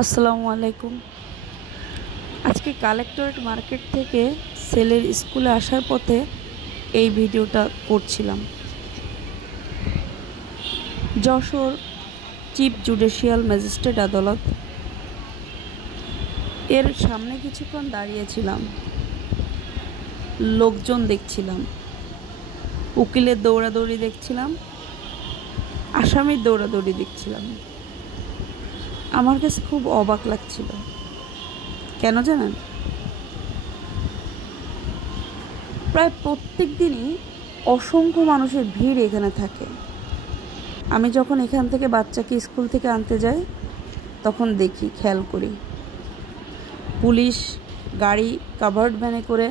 আসসালামু আলাইকুম। আজকে কালেক্টরেট মার্কেট থেকে ছেলের স্কুলে আসার পথে এই ভিডিওটা করছিলাম। যশোর চিফ জুডিশিয়াল ম্যাজিস্ট্রেট আদালত এর সামনে কিছুক্ষণ দাঁড়িয়েছিলাম, লোকজন দেখছিলাম, উকিলের দৌড়াদৌড়ি দেখছিলাম, আসামির দৌড়াদৌড়ি দেখছিলাম। আমার কাছে খুব অবাক লাগছিল। কেন জানেন? প্রায় প্রত্যেক দিনই অসংখ্য মানুষের ভিড় এখানে থাকে। আমি যখন এখান থেকে বাচ্চাকে স্কুল থেকে আনতে যাই তখন দেখি, খেয়াল করি, পুলিশ গাড়ি কাভার্ড ভ্যানে করে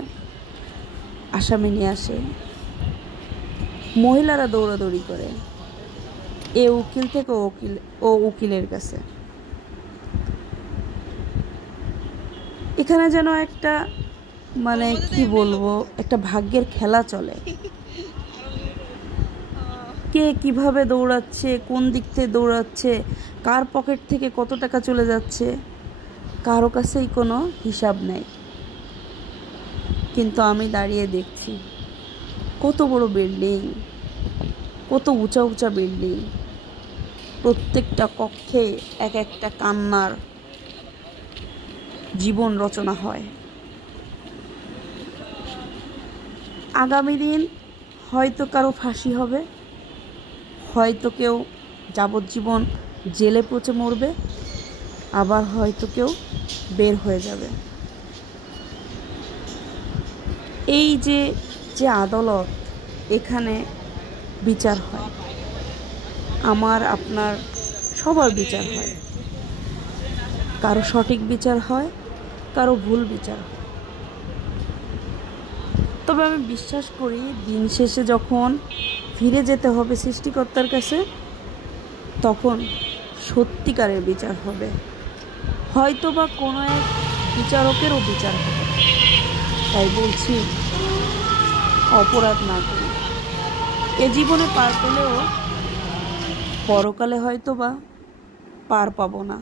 আসামি নিয়ে আসে, মহিলারা দৌড়াদৌড়ি করে এ উকিল থেকে উকিলের কাছে। এখানে যেন একটা কি বলবো, একটা ভাগ্যের খেলা চলে। কে কিভাবে দৌড়াচ্ছে, কোন দিক থেকে দৌড়াচ্ছে, কার পকেট থেকে কত টাকা চলে যাচ্ছে, কারো কাছেই কোনো হিসাব নেই। কিন্তু আমি দাঁড়িয়ে দেখছি কত বড় বিল্ডিং, কত উঁচা উঁচা বিল্ডিং, প্রত্যেকটা কক্ষে এক একটা কান্নার জীবন রচনা হয়। আগামী দিন হয়তো কারো ফাঁসি হবে, হয়তো কেউ যাবজ্জীবন জেলে পচে মরবে, আবার হয়তো কেউ বের হয়ে যাবে। এই যে আদালত, এখানে বিচার হয়, আমার আপনার সবার বিচার হয়। কারো সঠিক বিচার হয়, কারো ভুল বিচার হয়। তবে আমি বিশ্বাস করি দিন শেষে যখন ফিরে যেতে হবে সৃষ্টিকর্তার কাছে, তখন সত্যিকারের বিচার হবে। হয়তো বা কোনো এক বিচারকেরও বিচার হবে। তাই বলছি, অপরাধ না করি। এ জীবনে পার পেলেও পরকালে হয়তো বা পার পাবো না।